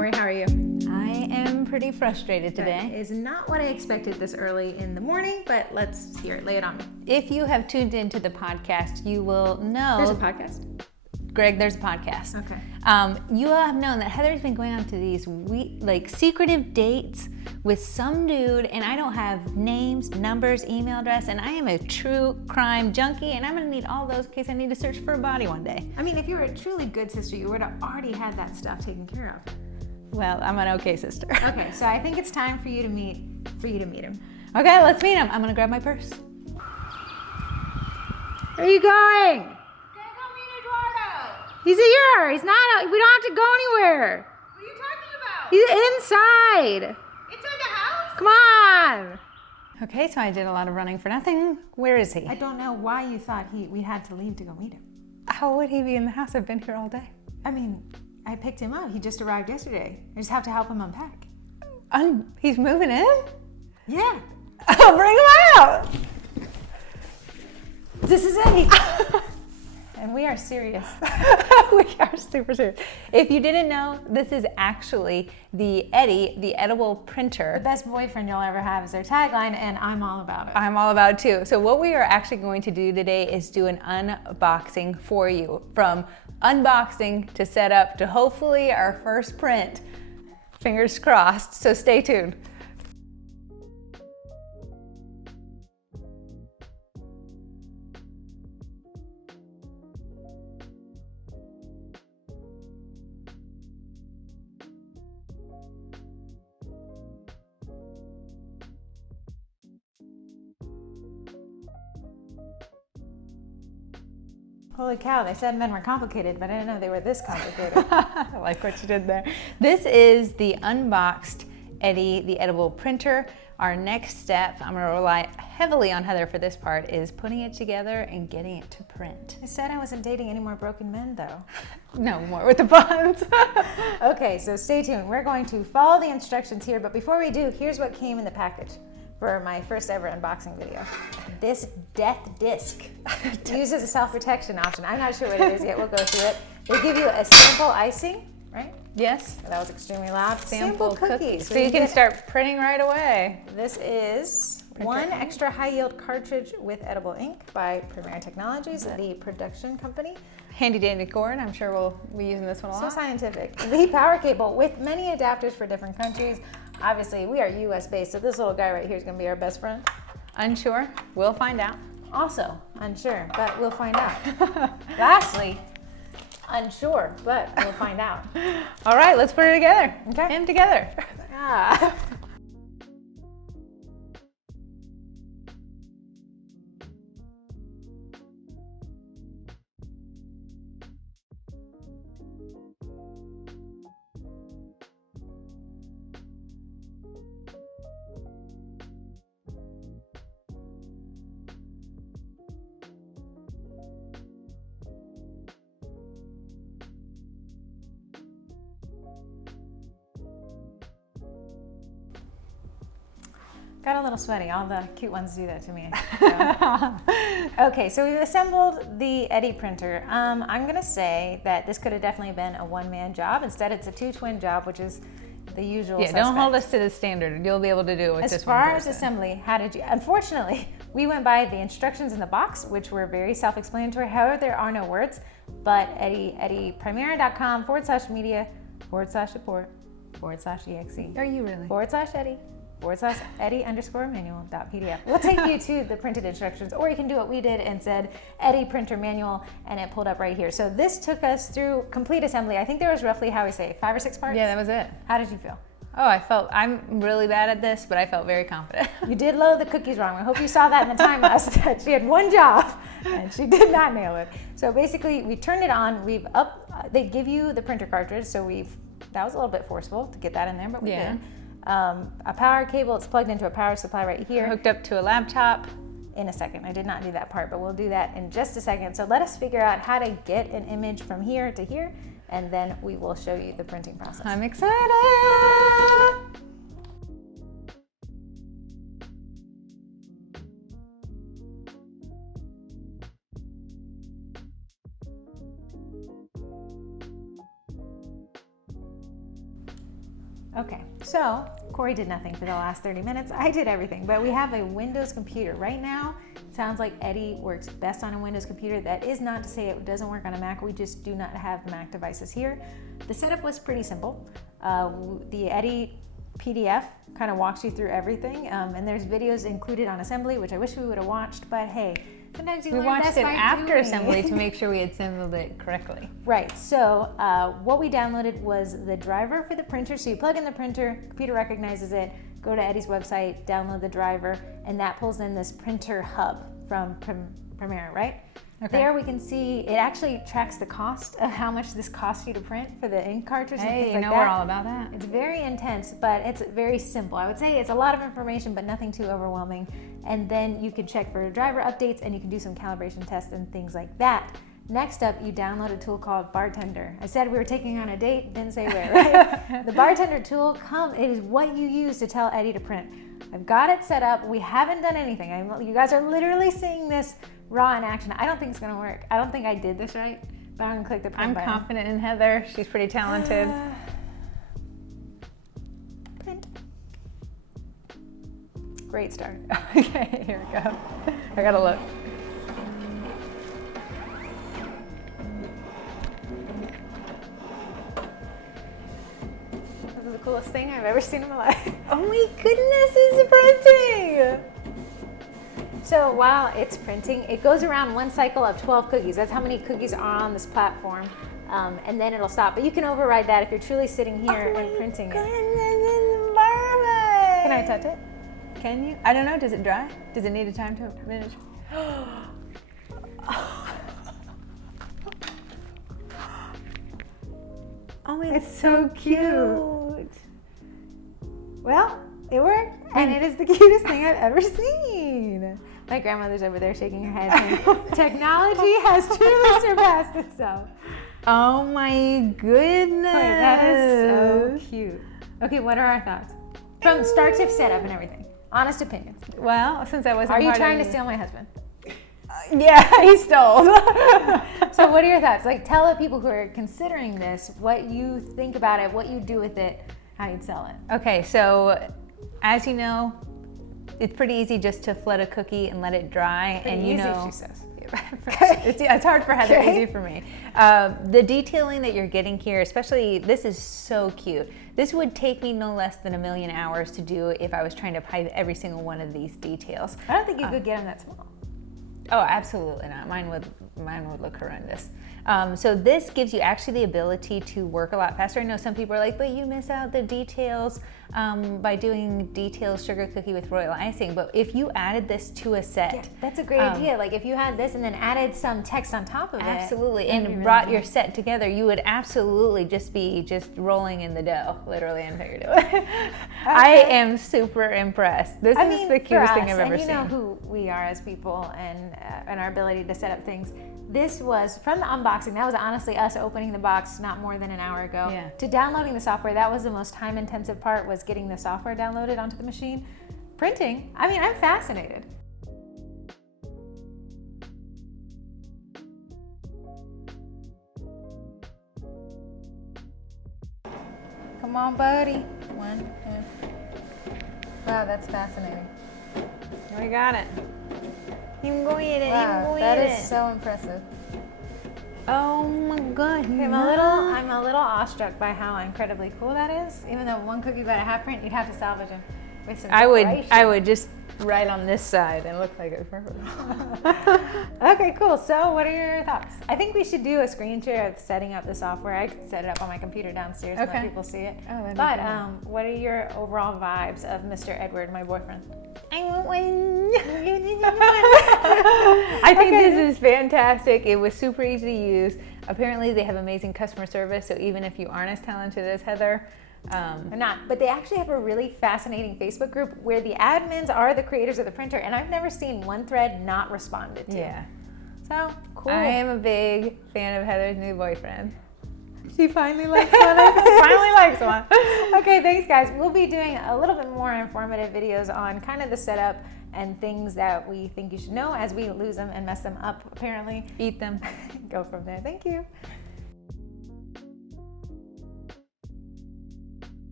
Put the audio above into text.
Corey, how are you? I am pretty frustrated That today. is not what I expected this early in the morning, but let's hear it. Lay it on me. If you have tuned into the podcast, you will know. There's a podcast? Greg, there's a podcast. Okay. You will have known that Heather's been going on to these secretive dates with some dude, and I don't have names, numbers, email address, and I am a true crime junkie, and I'm gonna need all those in case I need to search for a body one day. I mean, if you were a truly good sister, you would have already had that stuff taken care of. Well, I'm an okay sister. Okay, so I think it's time for you to meet him. Okay, let's meet him. I'm gonna grab my purse. Where are you going? He's here. He's not out. We don't have to go anywhere. What are you talking about? He's inside. Inside the house? Come on. Okay, so I did a lot of running for nothing. Where is he? I don't know why you thought we had to leave to go meet him. How would he be in the house? I've been here all day. I mean, I picked him up. He just arrived yesterday. I just have to help him unpack. He's moving in? Yeah. Oh, bring him out! This is Eddie. And we are serious. We are super serious. If you didn't know, this is actually the Eddie, the edible printer. The best boyfriend you'll ever have is their tagline, and I'm all about it. I'm all about it too. So what we are actually going to do today is do an unboxing for you. From unboxing to setup to hopefully our first print. Fingers crossed, so stay tuned. Holy cow, they said men were complicated, but I didn't know they were this complicated. I like what you did there. This is the unboxed Eddie, the edible printer. Our next step, I'm gonna rely heavily on Heather for this part, is putting it together and getting it to print. I said I wasn't dating any more broken men, though. No more with the buns. Okay, so stay tuned. We're going to follow the instructions here, but before we do, here's what came in the package for my first ever unboxing video. This death disc uses a self-protection option. I'm not sure what it is yet. We'll go through it. They give you a sample icing, right? Yes. That was extremely loud. Sample cookies. So you you can get- start printing right away. This is one extra high-yield cartridge with edible ink by Premier Technologies, the production company. Handy dandy cord. I'm sure we'll be using this one a So lot. scientific. The power cable with many adapters for different countries. Obviously, we are US based, so this little guy right here is gonna be our best friend. Unsure. We'll find out. Also, unsure, but we'll find out. Lastly, unsure, but we'll find out. All right, let's put it together. Okay. And together. Ah. Got a little sweaty. All the cute ones do that to me. So. Okay, so we've assembled the Eddie printer. I'm gonna say that this could have definitely been a one-man job. Instead, it's a two-twin job, which is the usual Yeah, suspect. don't hold us to the standard. You'll be able to do it with As this one far as person. assembly, how did you? Unfortunately, we went by the instructions in the box, which were very self-explanatory. However, there are no words. But EddiePrimera.com/media/support/Exe Are you really? /Eddie_manual.pdf. We'll take you to the printed instructions, or you can do what we did and said Eddie printer manual, and it pulled up right here. So this took us through complete assembly. I think there was roughly, how we say, 5 or 6 parts? Yeah, that was it. How did you feel? Oh, I'm really bad at this, but I felt very confident. You did load the cookies wrong. I hope you saw that in the time lapse that she had one job and she did not nail it. So basically, we turned it on. They give you the printer cartridge, so that was a little bit forceful to get that in there, but we Yeah. did. A power cable, it's plugged into a power supply right here. Hooked up to a laptop. In a second. I did not do that part, but we'll do that in just a second. So let us figure out how to get an image from here to here, and then we will show you the printing process. I'm excited. Okay, so Corey did nothing for the last 30 minutes. I did everything, but we have a Windows computer. Right now, it sounds like Eddie works best on a Windows computer. That is not to say it doesn't work on a Mac. We just do not have Mac devices here. The setup was pretty simple. The Eddie PDF kind of walks you through everything, and there's videos included on assembly, which I wish we would have watched, but hey, sometimes you We learn watched best it by after doing. assembly to make sure we assembled it correctly. Right, so what we downloaded was the driver for the printer. So you plug in the printer, computer recognizes it, go to Eddie's website, download the driver, and that pulls in this printer hub from Premiere, right? Okay. There we can see, it actually tracks the cost of how much this costs you to print for the ink cartridge and Hey, things you like know that. we're all about that. It's very intense, but it's very simple. I would say it's a lot of information, but nothing too overwhelming. And then you can check for driver updates and you can do some calibration tests and things like that. Next up, you download a tool called Bartender. I said we were taking on a date, didn't say where, right? The Bartender tool, it is what you use to tell Eddie to print. I've got it set up. We haven't done anything. You guys are literally seeing this raw in action. I don't think it's gonna work. I don't think I did this right, but I'm gonna click the print I'm button. confident in Heather. She's pretty talented. Print. Great start. Okay, here we go. I gotta look. This is the coolest thing I've ever seen in my life. Oh my goodness, it's printing! So while it's printing, it goes around one cycle of 12 cookies. That's how many cookies are on this platform. And then it'll stop. But you can override that if you're truly sitting here and printing it. It's marvelous! Can I touch it? Can you? I don't know. Does it dry? Does it need a time to finish? Oh, it's so cute. Well, it worked. And it is the cutest thing I've ever seen. My grandmother's over there shaking her head saying, technology has truly surpassed itself. Oh my goodness. Wait, that is so cute. Okay, what are our thoughts? From start to setup and everything. Honest opinion. Well, since I wasn't Are you part trying of to steal my husband? Yeah, he stole. So what are your thoughts? Like, tell the people who are considering this what you think about it, what you do with it, how you'd sell it. Okay, so as you know, it's pretty easy just to flood a cookie and let it dry. Pretty and you easy, know, she says. it's hard for Heather, Okay. easy for me. The detailing that you're getting here, especially, this is so cute. This would take me no less than 1,000,000 hours to do if I was trying to pipe every single one of these details. I don't think you could get them that small. Oh, absolutely not. Mine would look horrendous. So this gives you actually the ability to work a lot faster. I know some people are like, but you miss out the details by doing detailed sugar cookie with royal icing. But if you added this to a set, Yeah, that's a great idea. Like if you had this and then added some text on top of absolutely, it. and brought your set together, you would absolutely just be rolling in the dough, literally and figuratively. I am super impressed. This is the cutest thing I've ever seen. seen. And you know who we are as people and our ability to set up things. This was from the unboxing. That was honestly us opening the box not more than an hour ago. Yeah. To downloading the software, that was the most time-intensive part, was getting the software downloaded onto the machine. Printing, I mean, I'm fascinated. Come on, buddy. 1, 2. Wow, that's fascinating. We got it. You go eat it. Wow, you go that eat is it. so impressive. Oh my god. I'm a little awestruck by how incredibly cool that is. Even though one cookie got a half print, you'd have to salvage him with some I decoration. would just write on this side and look like it's perfect. Okay, cool. So what are your thoughts? I think we should do a screen share of setting up the software. I could set it up on my computer downstairs and let Okay. people see it. Oh, that'd be But cool. what are your overall vibes of Mr. Edward, my boyfriend? I want one. I think Okay. this is fantastic. It was super easy to use. Apparently they have amazing customer service, so even if you aren't as talented as Heather, Or not, but they actually have a really fascinating Facebook group where the admins are the creators of the printer, and I've never seen one thread not responded to. yeah. So cool. I am a big fan of Heather's new boyfriend. She finally likes one. Finally likes one. Okay, thanks guys. We'll be doing a little bit more informative videos on kind of the setup and things that we think you should know as we lose them and mess them up, apparently. Eat them. Go from there. Thank you.